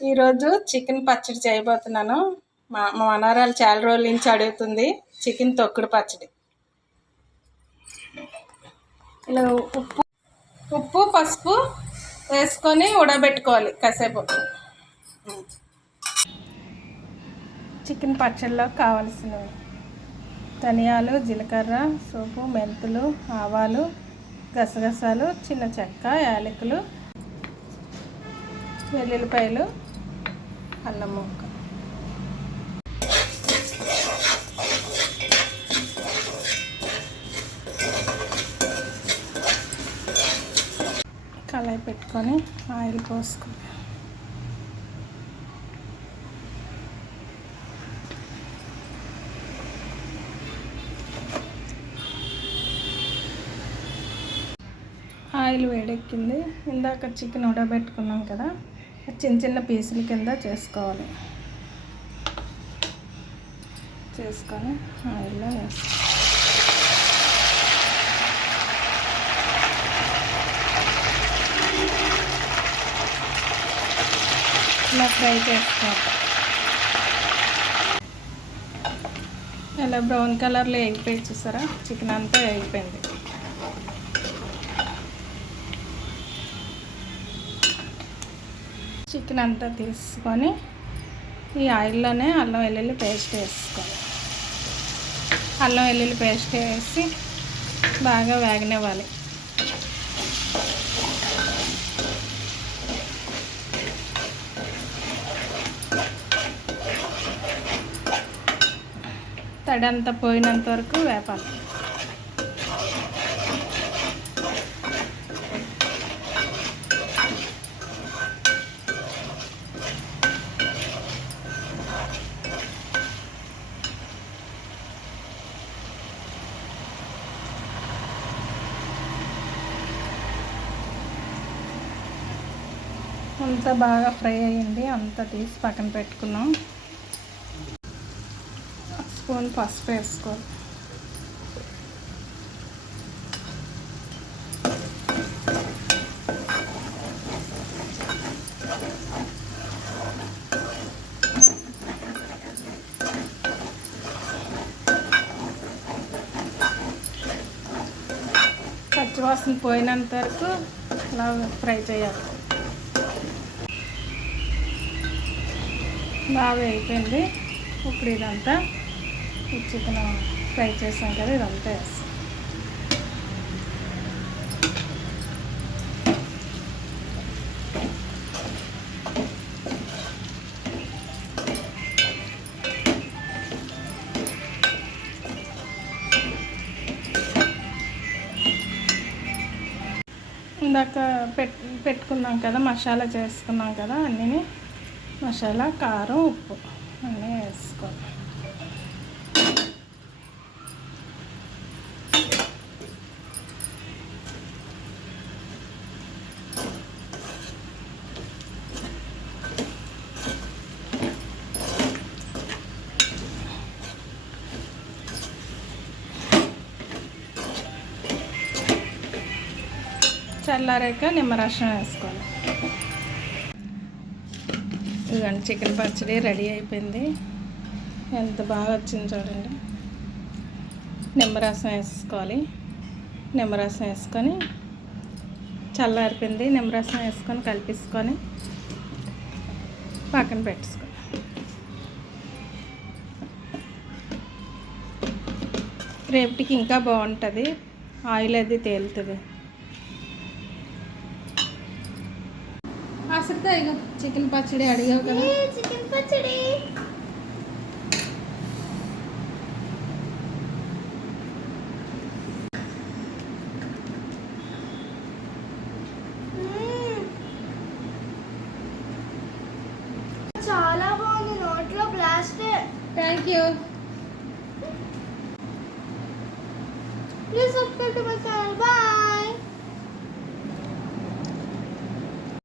ఈరోజు చికెన్ పచ్చడి చేయబోతున్నాను. మా మా మనవరాలు చాలా రోజుల నుంచి అడుగుతుంది చికెన్ తొక్కుడు పచ్చడి. ఇలా ఉప్పు ఉప్పు పసుపు వేసుకొని ఉడబెట్టుకోవాలి కాసేపు. చికెన్ పచ్చడిలో కావలసినవి ధనియాలు జీలకర్ర సోపు మెంతులు ఆవాలు గసగసాలు చిన్న చెక్క యాలకులు వెల్లుల్లిపాయలు అల్లం ముక్క. కళాయి పెట్టుకొని ఆయిల్ పోసుకొని ఆయిల్ వేడెక్కింది. ఇందాక చికెన్ ఉడబెట్టుకున్నాం కదా. చిన్న చిన్న పీసుల కింద చేసుకోవాలి. చేసుకొని ఆయిల్లో వేసుకోవాలి. ఇలా ఫ్రై చేసుకోవాలి. ఇలా బ్రౌన్ కలర్లో ఎగిపోయి చూసారా? చికెన్ అంతా అయిపోయింది చికెన్ అంతా తీసుకొని ఈ ఆయిల్లోనే అల్లం వెల్లుల్లి పేస్ట్ వేసుకోవాలి. అల్లం వెల్లుల్లి పేస్ట్ వేసి బాగా వేగనివ్వాలి. తడంతా పోయినంత వరకు వేపాలి. అంతా బాగా ఫ్రై అయ్యింది. అంతా తీసి పక్కన పెట్టుకున్నాం. స్పూన్ పసుపు వేసుకోవాలి. పచ్చివాసన పోయినంత వరకు అలా ఫ్రై చేయాలి. బాగా అయిపోయింది. ఇప్పుడు ఇదంతా ఈ చికెన్ ఫ్రై చేసాం కదా ఇదంతా వేస్తాం. ఇందాక పెట్ పెట్టుకున్నాం కదా మసాలా చేసుకున్నాం కదా అన్నీ మసాలా కారం ఉప్పు అన్నీ వేసుకోవాలి చల్లారాక నిమ్మరసం వేసుకోవాలి ఇదిగోండి చికెన్ పచ్చడి రెడీ అయిపోయింది. ఎంత బాగా వచ్చింది చూడండి. నిమ్మరసం వేసుకోవాలి. నిమ్మరసం వేసుకొని చల్లారిపోయింది. నిమ్మరసం వేసుకొని కలిపేసుకొని పక్కన పెట్టుకో రేపటికి ఇంకా బాగుంటుంది. ఆయిల్ అది తేలుతుంది. ఆసక్తా ఇక చికెన్ పచ్చడి అడిగావు కదా. చికెన్ పచ్చడి? చాలా బాగుంది నోట్లో blast thank you please subscribe to my channel bye